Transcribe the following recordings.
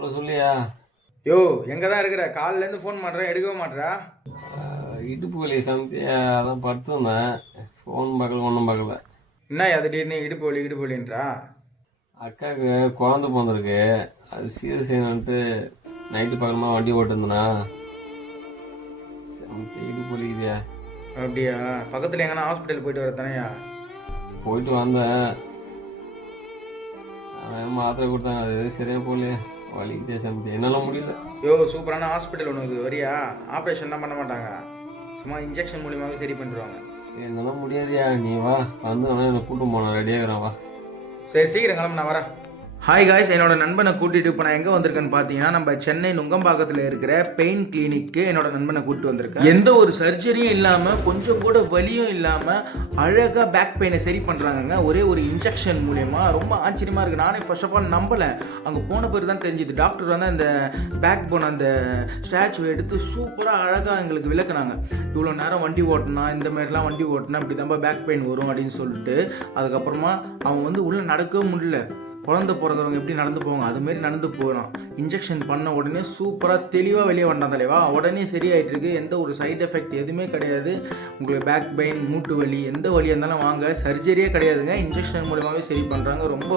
Hello சொல்லியா? யோ எங்கே தான் இருக்கிற? காலிலேருந்து ஃபோன் பண்ணுறேன், எடுக்கவே மாட்டேறா. இடுப்பு வலி சமைக்க அதான் படுத்துருந்தேன். ஃபோன் பார்க்கல, ஒன்றும் பார்க்கல. என்ன அது திடீர்னு இடுப்பு வலின்றா? அக்காவுக்கு குழந்தை பிறந்திருக்கு, அது சீரியஸ் செய்யணுன்ட்டு நைட்டு பக்கமாக வண்டி ஓட்டுருந்தேண்ணா. சமைக்க இடுப்பு வலிக்குதியா? அப்படியா? பக்கத்தில் எங்கன்னா ஹாஸ்பிட்டல் போயிட்டு வர தானேயா? போயிட்டு வந்தேன், அவன் மாத்திரை கொடுத்தாங்க, அது எதுவும் சரியாக போகலையே. வலிக்குதே சமைக்க, என்னால் முடியல. யோ சூப்பரான ஹாஸ்பிட்டல் ஒன்று இருக்குது, வரியா? ஆப்ரேஷன்லாம் பண்ண மாட்டாங்க, சும்மா இன்ஜெக்ஷன் மூலியமாகவே சரி பண்ணிடுவாங்க. என்னால் முடியாதியா, நீ வா, வந்து வேணா என்னை கூட்டம் போனேன், ரெடியாகிறேன், வா. சரி சீக்கிரம் கிளம்பு, நான் வரேன். ஹாய் காய்ஸ், என்னோட நண்பனை கூட்டிகிட்டு இப்போ நான் எங்கே வந்திருக்கேன்னு பார்த்தீங்கன்னா, நம்ம சென்னை நுங்கம்பாக்கத்தில் இருக்கிற பெயின் கிளினிக்கு என்னோட நண்பனை கூப்பிட்டு வந்திருக்கேன். எந்த ஒரு சர்ஜரியும் இல்லாமல், கொஞ்சம் கூட வலியும் இல்லாமல் அழகாக பேக் பெயினை சரி பண்ணுறாங்க ஒரே ஒரு இன்ஜெக்ஷன் மூலயமா. ரொம்ப ஆச்சரியமாக இருக்குது. நானே ஃபர்ஸ்ட் ஆஃப் ஆல் நம்பலை, அங்கே போன பேர் தான் தெரிஞ்சுது. டாக்டர் வந்து அந்த பேக் போன் அந்த ஸ்டாச்சுவை எடுத்து சூப்பராக அழகாக எங்களுக்கு விளக்குனாங்க. இவ்வளோ நேரம் வண்டி ஓட்டினா, இந்த மாதிரிலாம் வண்டி ஓட்டினா இப்படி தான் பேக் பெயின் வரும் அப்படின்னு சொல்லிட்டு. அதுக்கப்புறமா அவங்க வந்து உள்ளே நடக்கவே முடியல. குழந்தை பிறந்தவங்க எப்படி நடந்து போவாங்க அதுமாரி நடந்து போகலாம். இன்ஜெக்ஷன் பண்ண உடனே சூப்பராக தெளிவாக வெளியே வந்தான் தலைவா. உடனே சரியாயிட்டு இருக்கு, எந்த ஒரு சைடு எஃபெக்ட் எதுவுமே கிடையாது. உங்களுக்கு பேக் பெயின், மூட்டு வலி, எந்த வலியாக இருந்தாலும் வாங்க, சர்ஜரியே கிடையாதுங்க, இன்ஜெக்ஷன் மூலமாகவே சரி பண்ணுறாங்க. ரொம்ப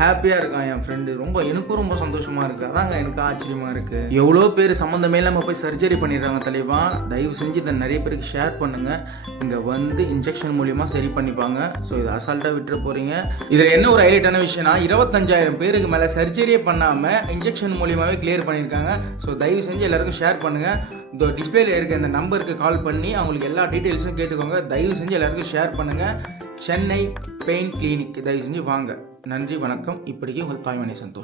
ஹாப்பியாக இருக்கான் என் ஃப்ரெண்டு, எனக்கும் ரொம்ப சந்தோஷமாக இருக்குது. அதாங்க எனக்கு ஆச்சரியமாக இருக்குது. எவ்வளோ பேர் சம்மந்தமே இல்லாமல் போய் சர்ஜரி பண்ணிடுறாங்க தலைவா. தயவு செஞ்சு இதை நிறைய பேருக்கு ஷேர் பண்ணுங்கள். இங்கே வந்து இன்ஜெக்ஷன் மூலியமாக சரி பண்ணிப்பாங்க. ஸோ இதை அசால்ட்டாக விட்டுற போகிறீங்க. இதில் என்ன ஒரு ஹைலைட்டான விஷயம்னா, 25,000 பேருக்கு மேலே சர்ஜரியே பண்ணாமல் இன்ஜெக்ஷன் மூலியமாகவே கிளியர் பண்ணியிருக்காங்க. ஸோ தயவு செஞ்சு எல்லாருக்கும் ஷேர் பண்ணுங்கள். இந்த டிஸ்பிளேல இருக்க இந்த நம்பருக்கு கால் பண்ணி அவங்களுக்கு எல்லா டீட்டெயில்ஸும் கேட்டுக்கோங்க. தயவு செஞ்சு எல்லாருக்கும் ஷேர் பண்ணுங்கள். சென்னை பெயின் கிளினிக் தயவு செஞ்சு வாங்க. நன்றி, வணக்கம். இப்படிக்கு உங்கள் தாய்மணி சந்தோஷ்.